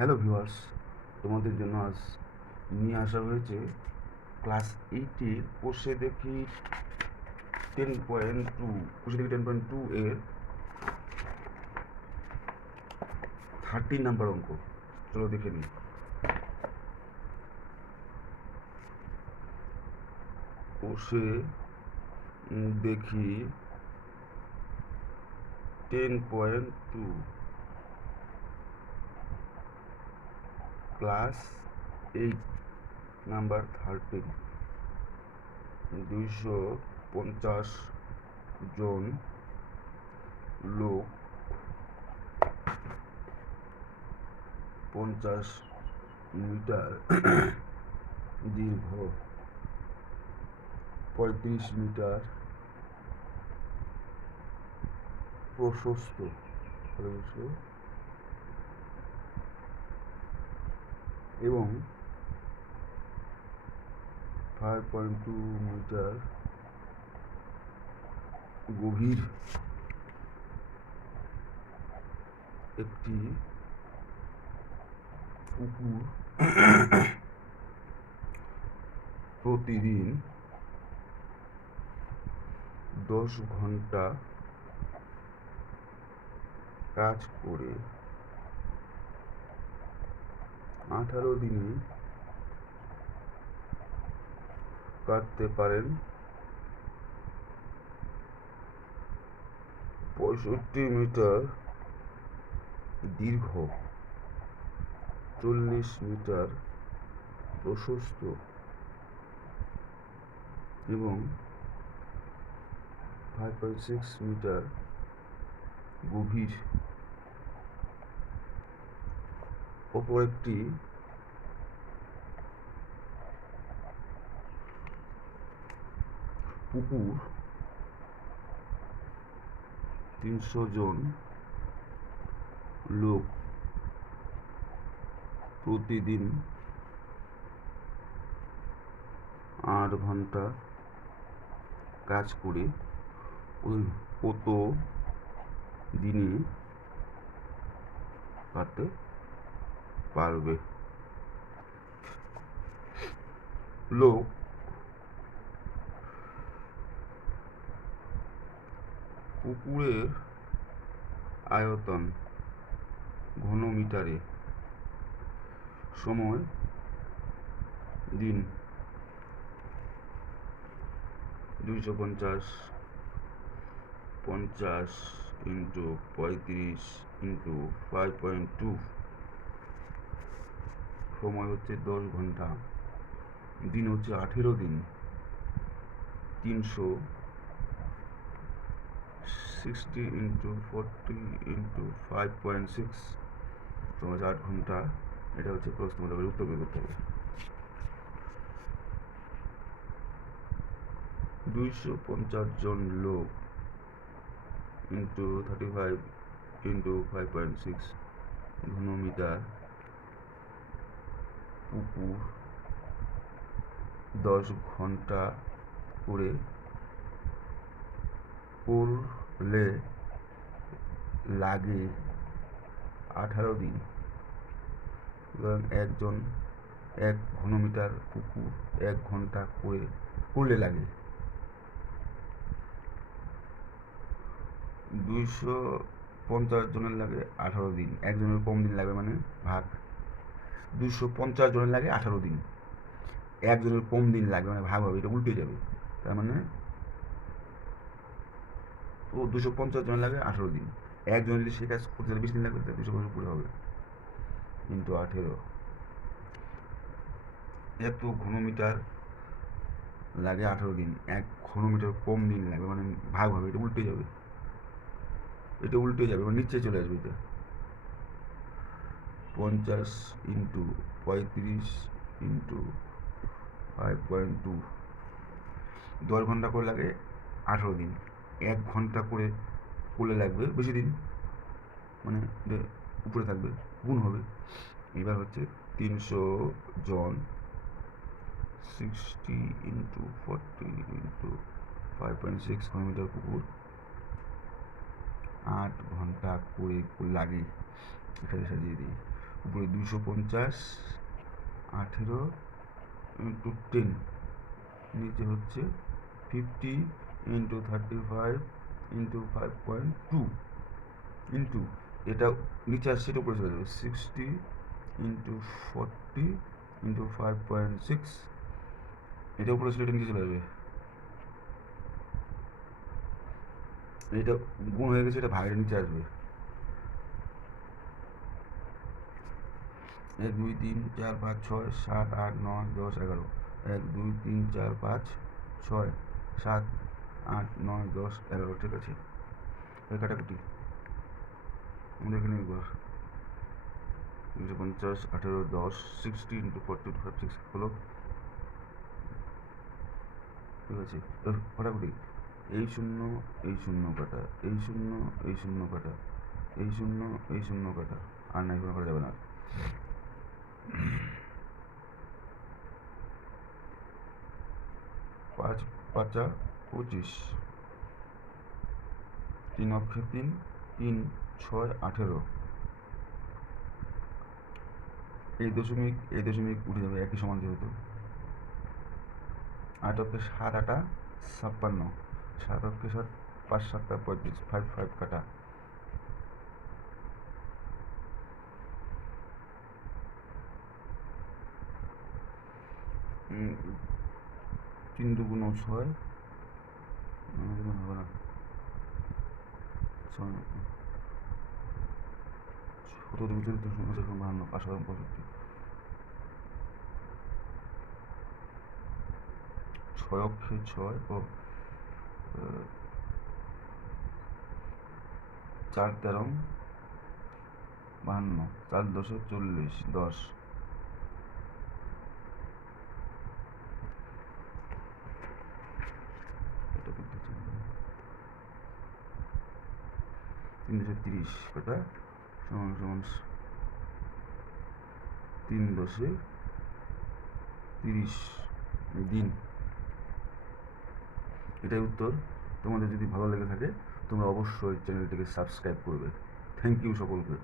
Hello viewers, তোমাদের জন্য আজ নিয়ে আসা হয়েছে ক্লাস 8-এর কোষে দেখি 10.2 এর 13 নাম্বার অঙ্ক। চলো দেখে নিই। কোষে দেখি 10.2 ক্লাস 8 নাম্বার 13। 250 জন লোক 50 মিটার দীর্ঘ, 35 মিটার প্রশস্ত এবং 5.2 মিটার গভীর একটি পুকুর প্রতিদিন 10 ঘন্টা কাজ করে 18 দিনে কাটতে পারেন 65 মিটার দীর্ঘ, 40 মিটার প্রশস্ত এবং 5.6 মিটার গভীর অপর একটি পুকুর 300 জন লোক প্রতিদিন 8 ঘন্টা কাজ করে কত দিনে কাটতে পারবে। লোক পুকুরের আয়তন ঘনমিটারে, সময় দিন 250 50 ইন্টু 35 ইন্টু 5.2, সময় হচ্ছে 10 ঘন্টা, দিন হচ্ছে 18 দিন, 360 ইন্টু 40 ইন্টু 5.6, সময় 8 ঘন্টা। এটা হচ্ছে প্রশ্নমূলক, উত্তর বের করতে হবে। 250 জন লোক ইন্টু 35 ইন্টু 5.6 ঘনমিটার পুকুর 10 ঘন্টা করে করলে লাগে 18 দিন। সুতরাং একজন 1 ঘনমিটার পুকুর 1 ঘন্টা করে করলে লাগে 250 জনের লাগে 18 দিন, একজনের কম দিন লাগবে মানে ভাগ। 250 জনের লাগে 18 দিন, একজনের কম দিন লাগবে মানে ভাগ হবে, এটা উল্টে যাবে। তার মানে 250 জনের লাগে 18 দিন, একজন যদি সে কাজ করতে গেলে 20 দিন লাগবে, তাহলে 250 পুরো হবে কিন্তু 18। এত ঘনমিটার লাগে 18 দিন, 1 ঘনমিটার কম দিন লাগবে মানে ভাগ হবে, এটা উল্টে যাবে, এটা উল্টে যাবে মানে নিচে চলে আসবে। এটা 50 ইন্টু 35 ইন্টু 5.2, 10 ঘন্টা করে লাগে 18 দিন, 1 ঘন্টা করে করলে লাগবে বেশি দিন, মানে উপরে থাকবে, গুণ হবে। এবার হচ্ছে 300 জন 60 ইন্টু 40 ইন্টু 5.6 ঘনমিটার পুকুর 8 ঘন্টা করে লাগে, এখানে সাজিয়ে দিই উপরে 250, 18 ইন্টু 10, নিচে হচ্ছে 50 ইন্টু 35 ইন্টু 5.2 ইন্টু এটা নিচে আসছে, এটা উপরে চলে যাবে 60 ইন্টু 40 ইন্টু 5.6, এটা উপরে ছিল, এটা নিচে চলে যাবে, এটা গুণ হয়ে গেছে, এটা ভাগের নিচে আসবে। 1 2 3 4 5 6 7 8 9 10 11, 1 2 3 4 5 6 7 8 9 10 11, ঠিক আছে। এর কাটাকুটি আমাদের এখানে একবার 250, 18 10, 60 ইন্টু 40 ইন্টু 5 6 হলো, ঠিক আছে। এবার কাটাকুটি, এই শূন্য এই শূন্য কাটা, এই শূন্য এই শূন্য কাটা, এই শূন্য এই শূন্য কাটা, আর না শূন্য কাটা যাবে না। 5 5 25, 3 অক্ষে 3, 3 6 18, এই দশমিক উঠে যাবে, একই সমান যেহেতু। 8 অক্ষে 7 8 56, 7 অক্ষে 7 5 7 35, 5 5 কাটা, 3 2 6, হবে না, 6 52, 5 65, 6 অক্ষে 6 ও 4 13 52, 4 10 40 10, এটা করতে 3 10 30 কটা সমান সমান 3 10 30 দিন। এটাই উত্তর। তোমাদের যদি ভালো লেগে থাকে তোমরা অবশ্যই চ্যানেলটিকে সাবস্ক্রাইব করবে। থ্যাংক ইউ সকলকে।